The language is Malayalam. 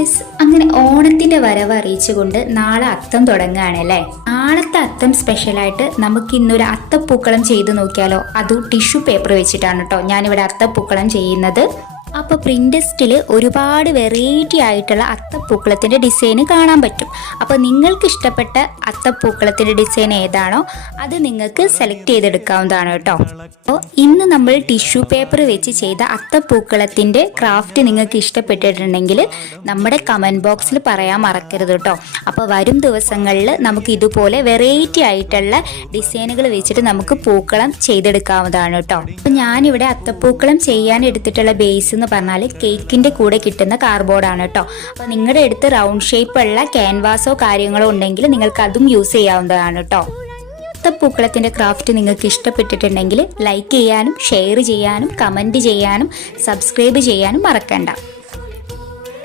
ഗൈസ്, അങ്ങനെ ഓണത്തിന്റെ വരവ് അറിയിച്ചുകൊണ്ട് നാളെ അത്തം തുടങ്ങുകയാണല്ലേ. നാളത്തെ അത്തം സ്പെഷ്യലായിട്ട് നമുക്ക് ഇന്നൊരു അത്തപ്പൂക്കളം ചെയ്ത് നോക്കിയാലോ. അതും ടിഷ്യൂ പേപ്പർ വെച്ചിട്ടാണ് കേട്ടോ ഞാനിവിടെ അത്തപ്പൂക്കളം ചെയ്യുന്നത്. അപ്പോൾ പ്രിന്റസ്റ്റിൽ ഒരുപാട് വെറൈറ്റി ആയിട്ടുള്ള അത്തപ്പൂക്കളത്തിൻ്റെ ഡിസൈൻ കാണാൻ പറ്റും. അപ്പോൾ നിങ്ങൾക്ക് ഇഷ്ടപ്പെട്ട അത്തപ്പൂക്കളത്തിൻ്റെ ഡിസൈൻ ഏതാണോ അത് നിങ്ങൾക്ക് സെലക്ട് ചെയ്തെടുക്കാവുന്നതാണ് കേട്ടോ. അപ്പോൾ ഇന്ന് നമ്മൾ ടിഷ്യൂ പേപ്പർ വെച്ച് ചെയ്ത അത്തപ്പൂക്കളത്തിൻ്റെ ക്രാഫ്റ്റ് നിങ്ങൾക്ക് ഇഷ്ടപ്പെട്ടിട്ടുണ്ടെങ്കിൽ നമ്മുടെ കമൻറ്റ് ബോക്സിൽ പറയാൻ മറക്കരുത് കേട്ടോ. അപ്പോൾ വരും ദിവസങ്ങളിൽ നമുക്ക് ഇതുപോലെ വെറൈറ്റി ആയിട്ടുള്ള ഡിസൈനുകൾ വെച്ചിട്ട് നമുക്ക് പൂക്കളം ചെയ്തെടുക്കാവുന്നതാണ് കേട്ടോ. അപ്പോൾ ഞാനിവിടെ അത്തപ്പൂക്കളം ചെയ്യാൻ എടുത്തിട്ടുള്ള ബേസ് എന്ന് പറഞ്ഞാൽ കേക്കിന്റെ കൂടെ കിട്ടുന്ന കാർഡ്ബോർഡാണ് കേട്ടോ. അപ്പോൾ നിങ്ങളുടെ അടുത്ത് റൗണ്ട് ഷേപ്പുള്ള ക്യാൻവാസോ കാര്യങ്ങളോ ഉണ്ടെങ്കിൽ നിങ്ങൾക്ക് അതും യൂസ് ചെയ്യാവുന്നതാണ് കേട്ടോ. അത്തപ്പൂക്കളത്തിന്റെ ക്രാഫ്റ്റ് നിങ്ങൾക്ക് ഇഷ്ടപ്പെട്ടിട്ടുണ്ടെങ്കിൽ ലൈക്ക് ചെയ്യാനും ഷെയർ ചെയ്യാനും കമന്റ് ചെയ്യാനും സബ്സ്ക്രൈബ് ചെയ്യാനും മറക്കണ്ട.